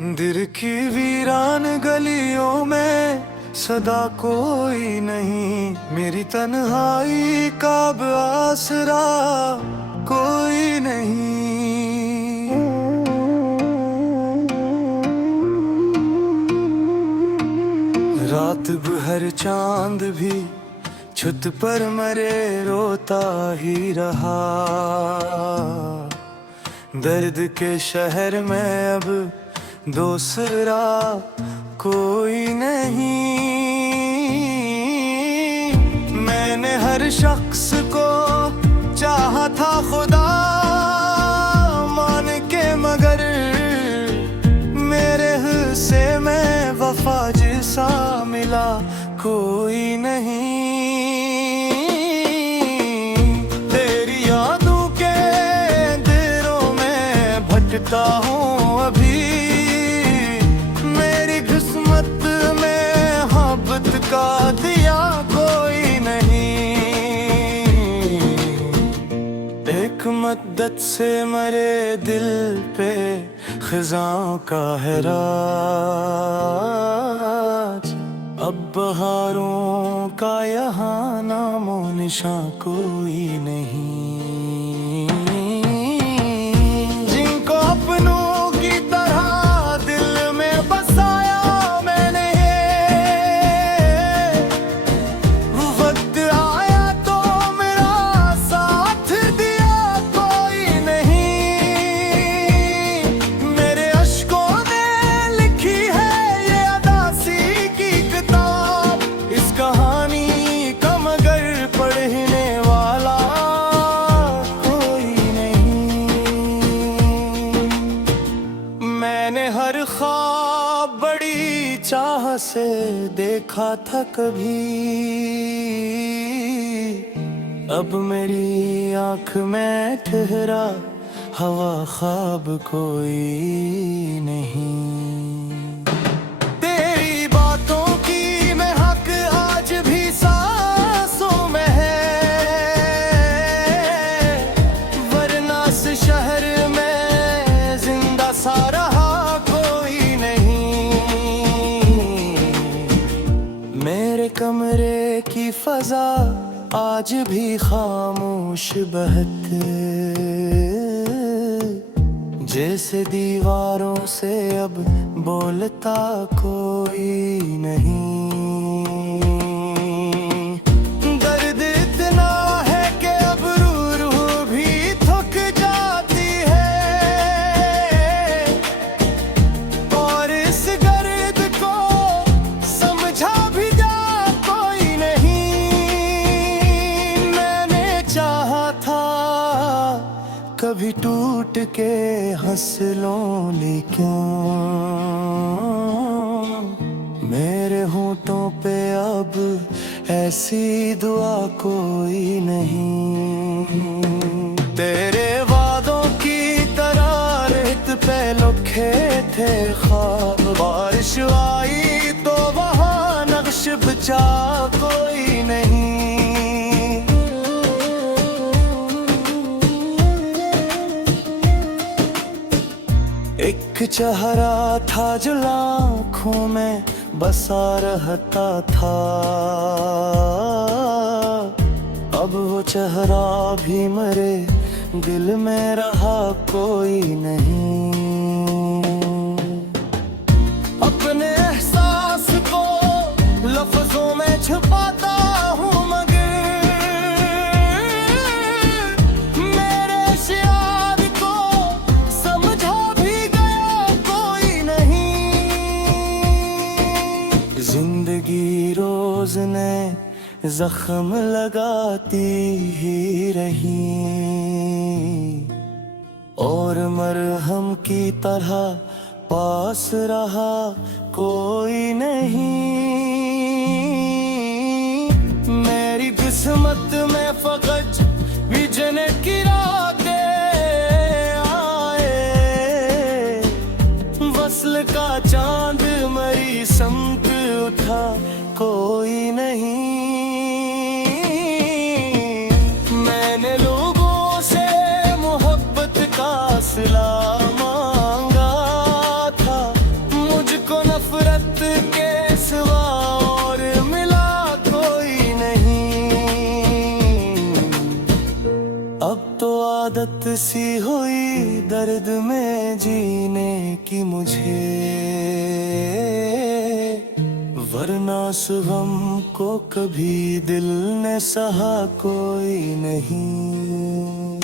दिल की वीरान गलियों में सदा कोई नहीं, मेरी तन्हाई का अब आसरा कोई नहीं। रात भर चांद भी छत पर मरे रोता ही रहा। दर्द के शहर में अब दूसरा कोई नहीं। मैंने हर शख्स को चाहा था खुदा मान के, मगर मेरे हिस्से में वफा जैसा मिला कोई नहीं। तेरी यादों के अंधेरों में भटकता हूँ अभी, मेरी किस्मत में मोहब्बत का दिया कोई नहीं। एक मद्दत से मरे दिल पे खिजाओं का है राज, अब बहारों का यहाँ नामो निशां कोई नहीं। जिनको अपनों की तरह दिल में बसाया मैंने, वक्त आया तो मेरा साथ दिया कोई नहीं। मेरे अश्कों ने लिखी है ये अदासी की किताब, इस कहानी का मगर पढ़ने वाला कोई नहीं। मैंने हर ख्वाब बड़ी चाह से देखा था कभी, अब मेरी आँख में ठहरा हवा ख्वाब कोई नहीं। तेरी बातों की मैं हक आज भी सांसों में है, वरना इस शहर में जिंदा सा रहा कोई नहीं। मेरे कमरे की फजा आज भी खामोश बहते, जैसे दीवारों से अब बोलता कोई नहीं। दर्द इतना है कि अब रूह भी थक जाती है, और इस गर्द को समझा भी जा कोई नहीं। मैंने चाहा था कभी टूट के हंस लो, लेकिन मेरे होठों पे अब ऐसी दुआ कोई नहीं। तेरे वादों की तरह रेत पे लुखे थे ख्वाब, बारिश आई तो वहाँ नक्श बचा कोई नहीं। एक चेहरा था जो लाखों में बसा रहता था, अब वो चेहरा भी मरे दिल में रहा कोई नहीं। अपने एहसास को लफ्जों में छुपाता हूँ, मगर मेरे शियार को समझा भी गया कोई नहीं। जिंदगी रोज ने जख्म लगाती ही रही, और मरहम की तरह पास रहा कोई नहीं। मेरी किस्मत में फकत विजन की रातें आए, वस्ल का चांद मरी समत उठा कोई नहीं। मैंने लोगों से मोहब्बत का सिला मांगा था, गम को कभी दिल ने सहा कोई नहीं।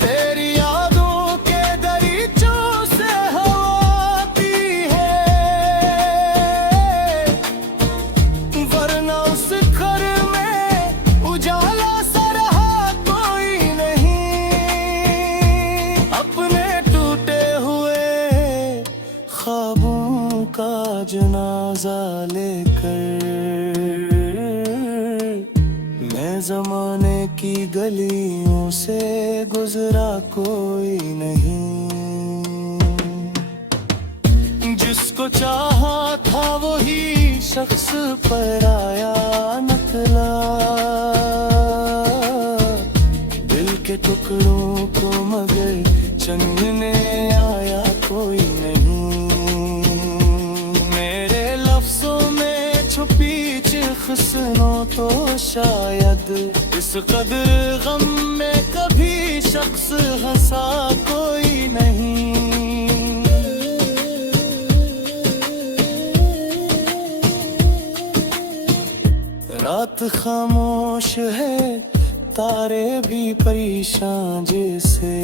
तेरी यादों के दरीचों से हवा आती है, वरना उस घर में उजाला सा रहा कोई नहीं। अपने टूटे हुए ख्वाबों का जनाजा लेकर मैं ज़माने की गलियों से गुजरा कोई नहीं। जिसको चाहा था वही शख्स पर आया निकला, दिल के टुकड़ों को मगर चुनने आया कोई नहीं। मेरे लफ्ज़ों में छुपी चिख सुनो तो शायद इस कदर गम में कभी शख्स हंसा कोई नहीं। रात खामोश है, तारे भी परेशान जैसे,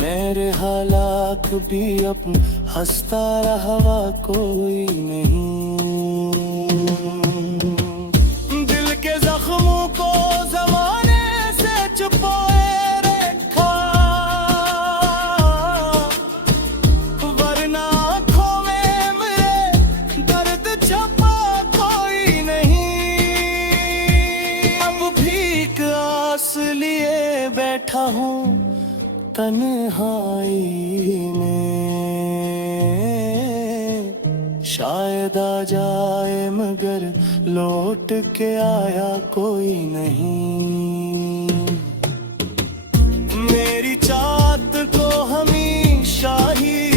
मेरे हालात भी अब हंसता रहा कोई नहीं। दिल के जख्मों को ज़माने से छुपाए रखा, वरना आँखों में मेरे दर्द छुपा कोई नहीं। अब भीख आस लिए बैठा हूँ तन्हाई में, शायद आ जाए मगर लौट के आया कोई नहीं। मेरी चाहत को हमेशा ही